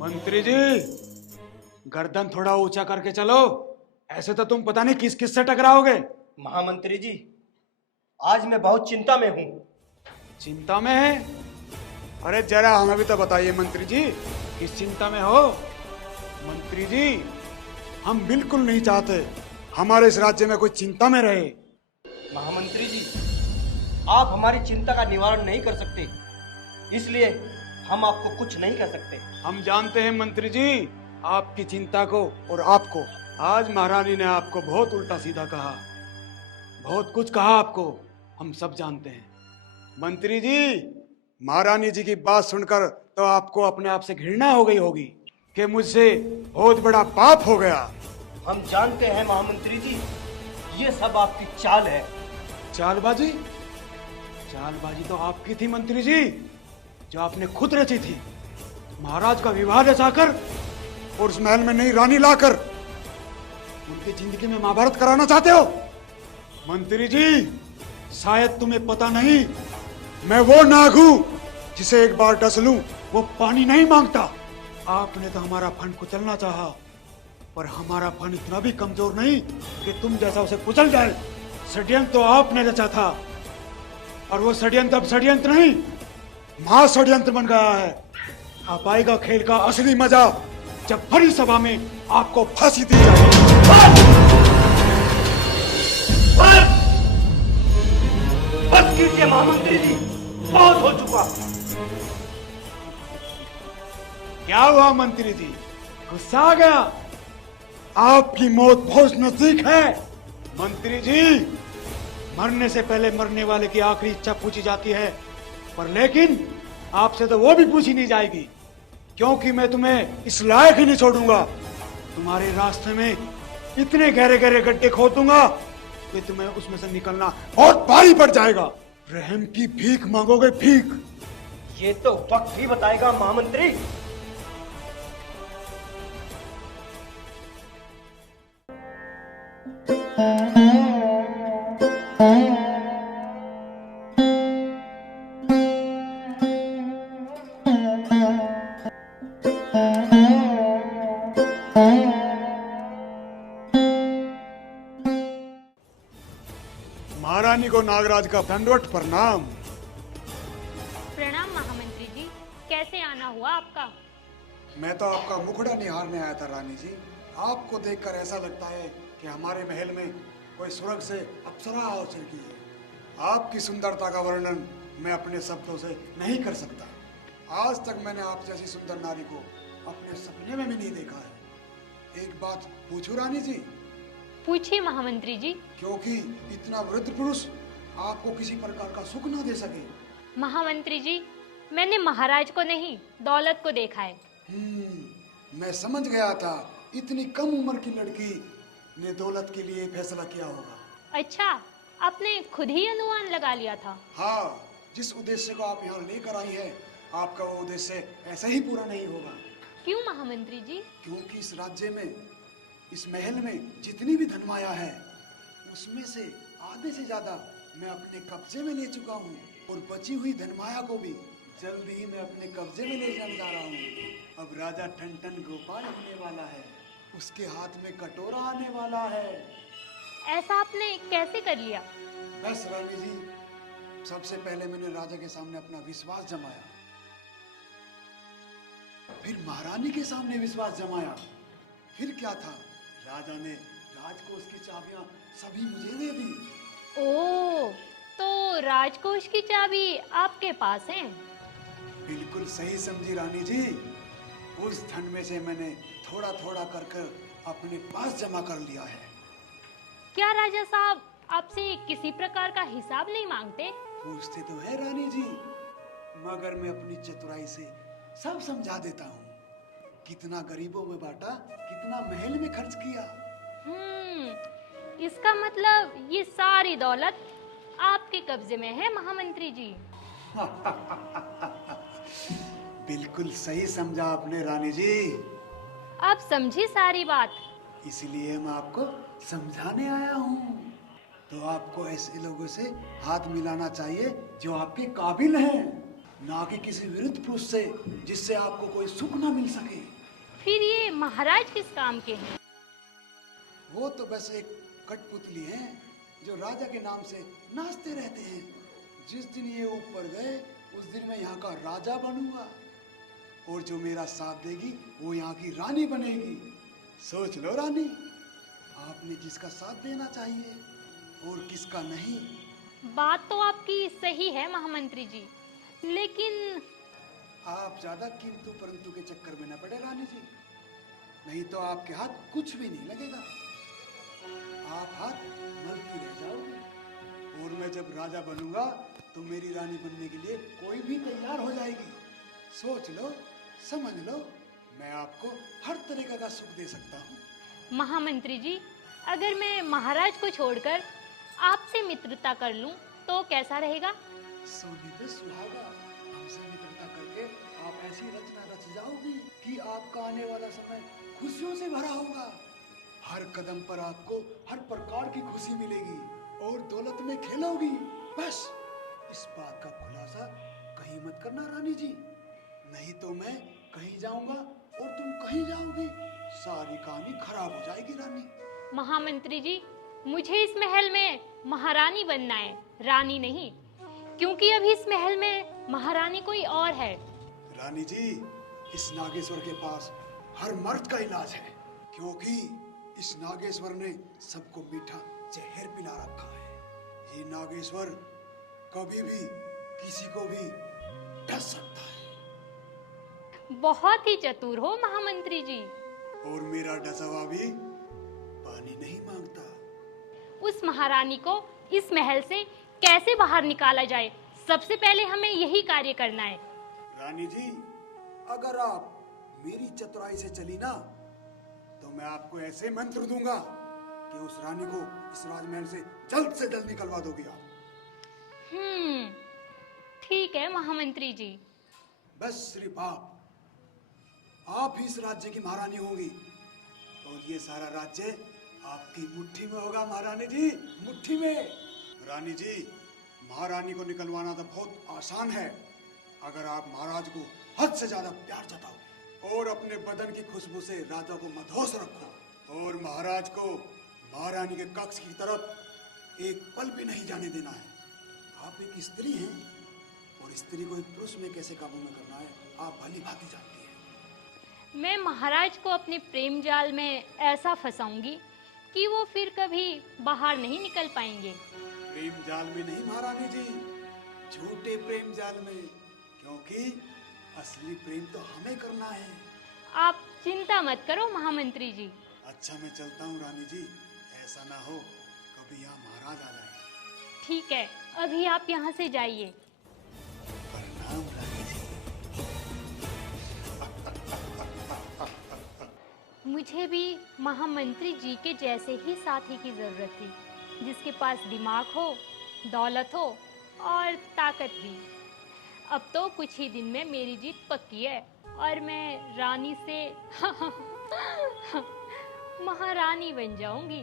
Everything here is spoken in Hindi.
मंत्री जी, गर्दन थोड़ा ऊंचा करके चलो। ऐसे तो तुम पता नहीं किस किस से टकराओगे। महामंत्री जी, आज मैं बहुत चिंता में हूँ। चिंता में है? अरे जरा हमें भी तो बताइए मंत्री जी, किस चिंता में हो? मंत्री जी, हम बिल्कुल नहीं चाहते हमारे इस राज्य में कोई चिंता में रहे। महामंत्री जी, आप हमारी चिंता का निवारण नहीं कर सकते, इसलिए हम आपको कुछ नहीं कह सकते। हम जानते हैं मंत्री जी आपकी चिंता को और आपको। आज महारानी ने आपको बहुत उल्टा सीधा कहा, बहुत कुछ कहा आपको, हम सब जानते हैं। मंत्री जी, महारानी जी की बात सुनकर तो आपको अपने आप से घृणा हो गई होगी कि मुझसे बहुत बड़ा पाप हो गया। हम जानते हैं महामंत्री जी, ये सब आपकी चाल है। चालबाजी? चालबाजी तो आपकी थी मंत्री जी, जो आपने खुद रची थी। महाराज का विवाह रचाकर और उस महल में नई रानी लाकर उनकी जिंदगी में महाभारत कराना चाहते हो। मंत्री जी, शायद तुम्हें पता नहीं, मैं वो नाग हूं जिसे एक बार डस लूं वो पानी नहीं मांगता। आपने तो हमारा फन कुचलना चाहा, पर हमारा फन इतना भी कमजोर नहीं कि तुम जैसा उसे कुचल जाए। षड्यंत्र तो आपने रचा था, और वो षड्यंत्र अब षड्यंत्र नहीं, महा षड्यंत्र बन गया है। आप आएगा खेल का असली मजा जब भरी सभा में आपको फांसी दी जाएगी। बस कीजिए महामंत्री जी, बहुत हो चुका। क्या हुआ मंत्री जी, गुस्सा आ गया? आपकी मौत बहुत नजदीक है। मंत्री जी, मरने से पहले मरने वाले की आखिरी इच्छा पूछी जाती है, पर लेकिन आपसे तो वो भी पूछी नहीं जाएगी, क्योंकि मैं तुम्हें इस लायक ही नहीं छोड़ूंगा। तुम्हारे रास्ते में इतने गहरे गहरे गड्ढे खोद दूंगा कि तुम्हें उसमें से निकलना बहुत भारी पड़ जाएगा। रहम की भीख मांगोगे, भीख। ये तो वक्त ही बताएगा महामंत्री। महारानी को नागराज का दंडवत प्रणाम। प्रणाम महामंत्री जी, कैसे आना हुआ आपका? मैं तो आपका मुखड़ा निहारने आया था रानी जी। आपको देखकर ऐसा लगता है कि हमारे महल में कोई स्वर्ग से अप्सरा अवसर की है। आपकी सुंदरता का वर्णन मैं अपने शब्दों से नहीं कर सकता। आज तक मैंने आप जैसी सुंदर नारी को अपने सपने में भी नहीं देखा है। एक बात पूछूं रानी जी? पूछिए महामंत्री जी। क्योंकि इतना वृद्ध पुरुष आपको किसी प्रकार का सुख न दे सके। महामंत्री जी, मैंने महाराज को नहीं, दौलत को देखा है। मैं समझ गया था, इतनी कम उम्र की लड़की ने दौलत के लिए फैसला किया होगा। अच्छा, आपने खुद ही अनुमान लगा लिया था? हाँ, जिस उद्देश्य को आप यहाँ लेकर आई हैं, आपका वो उद्देश्य ऐसे ही पूरा नहीं होगा। क्यों महामंत्री जी? क्योंकि इस राज्य में, इस महल में जितनी भी धनमाया है, उसमें से आधे से ज्यादा मैं अपने कब्जे में ले चुका हूँ, और बची हुई धनमाया को भी जल्दी ही मैं अपने कब्जे में ले जाने जा रहा हूँ। अब राजा टन गोपाल आने वाला है, उसके हाथ में कटोरा आने वाला है। ऐसा आपने कैसे कर लिया? बस रानी जी, सबसे पहले मैंने राजा के सामने अपना विश्वास जमाया, फिर महारानी के सामने विश्वास जमाया, फिर क्या था, राजा ने राजकोष की चाबियां सभी मुझे दे दी। ओह, तो राजकोष की चाबी आपके पास है? बिल्कुल सही समझी रानी जी। उस धन में से मैंने थोड़ा थोड़ा कर कर अपने पास जमा कर लिया है। क्या राजा साहब आपसे किसी प्रकार का हिसाब नहीं मांगते? पूछते तो है रानी जी, मगर मैं अपनी चतुराई से सब समझा देता हूँ। कितना गरीबों में बांटा, कितना महल में खर्च किया। इसका मतलब ये सारी दौलत आपके कब्जे में है महामंत्री जी। बिल्कुल सही समझा आपने रानी जी। आप समझी सारी बात। इसलिए मैं आपको समझाने आया हूँ। तो आपको ऐसे लोगों से हाथ मिलाना चाहिए जो आपके काबिल हैं, ना कि किसी विरुद्ध पुरुष से जिससे आपको कोई सुख ना मिल सके। फिर ये महाराज किस काम के हैं? वो तो बस एक कठपुतली हैं जो राजा के नाम से नाचते रहते हैं। जिस दिन ये ऊपर गए उस दिन मैं यहाँ का राजा बनूंगा, और जो मेरा साथ देगी वो यहाँ की रानी बनेगी। सोच लो रानी, आपने किसका साथ देना चाहिए और किसका नहीं। बात तो आपकी सही है महामंत्री जी, लेकिन आप ज्यादा किंतु परंतु के चक्कर में न पड़े रानी जी, नहीं तो आपके हाथ कुछ भी नहीं लगेगा। आप हाथ मलती रह जाओगे, और मैं जब राजा बनूंगा तो मेरी रानी बनने के लिए कोई भी तैयार हो जाएगी। सोच लो, समझ लो, मैं आपको हर तरीके का सुख दे सकता हूँ। महामंत्री जी, अगर मैं महाराज को छोड़कर आपसे मित्रता कर लूं तो कैसा रहेगा? सोने पे सुहागा। हमसे मित्रता करके आप ऐसी रचना रच जाओगी कि आपका आने वाला समय खुशियों से भरा होगा। हर कदम पर आपको हर प्रकार की खुशी मिलेगी और दौलत में खेलोगी। बस इस बात का खुलासा कहीं मत करना रानी जी, नहीं तो मैं कहीं जाऊंगा और तुम कहीं जाओगी, सारी कहानी खराब हो जाएगी रानी। महामंत्री जी, मुझे इस महल में महारानी बनना है, रानी नहीं, क्योंकि अभी इस महल में महारानी कोई और है। रानी जी, इस नागेश्वर के पास हर मर्द का इलाज है, क्योंकि इस नागेश्वर ने सबको मीठा जहर पिला रखा है। ये नागेश्वर कभी भी किसी को भी डस सकता है। बहुत ही चतुर हो महामंत्री जी। और मेरा डसा हुआ भी पानी नहीं मांगता। उस महारानी को इस महल से कैसे बाहर निकाला जाए, सबसे पहले हमें यही कार्य करना है। रानी जी, अगर आप मेरी चतुराई से चली ना तो मैं आपको ऐसे मंत्र दूंगा कि उस रानी को इस राजमहल से जल्द निकलवा दोगी आप। ठीक है महामंत्री जी। बस सिर्फ आप ही इस राज्य की महारानी होंगी, और ये सारा राज्य आपकी मुट्ठी में होगा महारानी जी, मुट्ठी में। रानी जी, महारानी को निकलवाना तो बहुत आसान है, अगर आप महाराज को हद से ज्यादा प्यार जताओ और अपने बदन की खुशबू से राजा को मदहोश रखो, और महाराज को महारानी के कक्ष की तरफ एक पल भी नहीं जाने देना है। आप एक स्त्री हैं, और स्त्री को एक पुरुष में कैसे काबू में करना है आप भली भांति जानती हैं। मैं महाराज को अपने प्रेम जाल में ऐसा फंसाऊंगी कि वो फिर कभी बाहर नहीं निकल पाएंगे। प्रेम जाल में नहीं महारानी जी, झूठे प्रेम जाल में, क्योंकि असली प्रेम तो हमें करना है। आप चिंता मत करो महामंत्री जी। अच्छा, मैं चलता हूँ रानी जी, ऐसा ना हो कभी यहाँ महाराज आ जाए। ठीक है, अभी आप यहाँ से जाइए। प्रणाम रानी जी। मुझे भी महामंत्री जी के जैसे ही साथी की जरूरत थी, जिसके पास दिमाग हो, दौलत हो और ताकत भी। अब तो कुछ ही दिन में मेरी जीत पक्की है और मैं रानी से महारानी बन जाऊंगी।